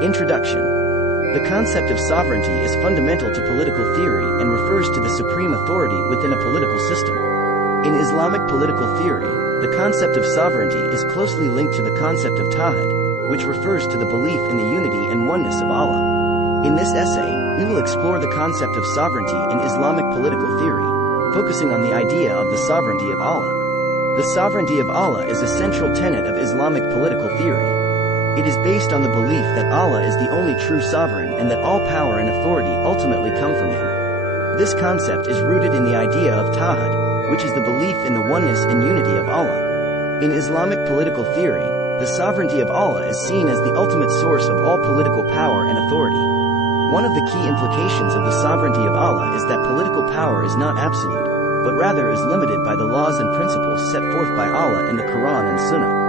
Introduction. The concept of sovereignty is fundamental to political theory and refers to the supreme authority within a political system. In Islamic political theory, the concept of sovereignty is closely linked to the concept of Tawhid, which refers to the belief in the unity and oneness of Allah. In this essay, we will explore the concept of sovereignty in Islamic political theory, focusing on the idea of the sovereignty of Allah. The sovereignty of Allah is a central tenet of Islamic political theory. It is based on the belief that Allah is the only true sovereign and that all power and authority ultimately come from Him. This concept is rooted in the idea of Tawhid, which is the belief in the oneness and unity of Allah. In Islamic political theory, the sovereignty of Allah is seen as the ultimate source of all political power and authority. One of the key implications of the sovereignty of Allah is that political power is not absolute, but rather is limited by the laws and principles set forth by Allah in the Quran and Sunnah.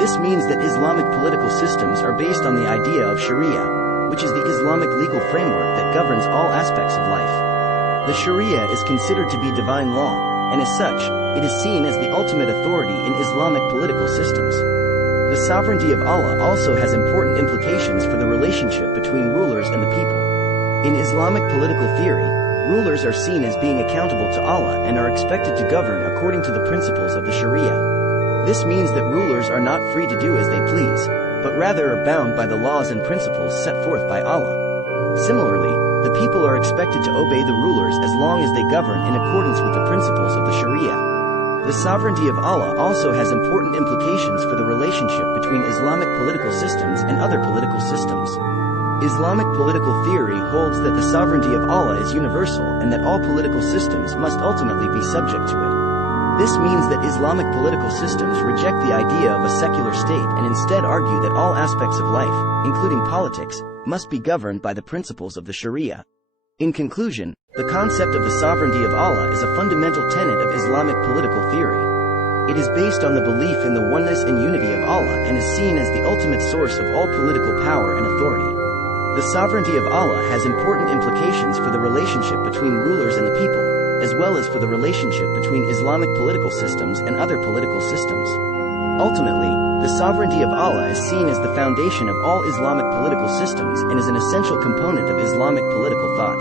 This means that Islamic political systems are based on the idea of Sharia, which is the Islamic legal framework that governs all aspects of life. The Sharia is considered to be divine law, and as such, it is seen as the ultimate authority in Islamic political systems. The sovereignty of Allah also has important implications for the relationship between rulers and the people. In Islamic political theory, rulers are seen as being accountable to Allah and are expected to govern according to the principles of the Sharia. This means that rulers are not free to do as they please, but rather are bound by the laws and principles set forth by Allah. Similarly, the people are expected to obey the rulers as long as they govern in accordance with the principles of the Sharia. The sovereignty of Allah also has important implications for the relationship between Islamic political systems and other political systems. Islamic political theory holds that the sovereignty of Allah is universal and that all political systems must ultimately be subject to it. This means that Islamic political systems reject the idea of a secular state and instead argue that all aspects of life, including politics, must be governed by the principles of the Sharia. In conclusion, the concept of the sovereignty of Allah is a fundamental tenet of Islamic political theory. It is based on the belief in the oneness and unity of Allah and is seen as the ultimate source of all political power and authority. The sovereignty of Allah has important implications for the relationship between rulers and the people, as well as for the relationship between Islamic political systems and other political systems. Ultimately, the sovereignty of Allah is seen as the foundation of all Islamic political systems and is an essential component of Islamic political thought.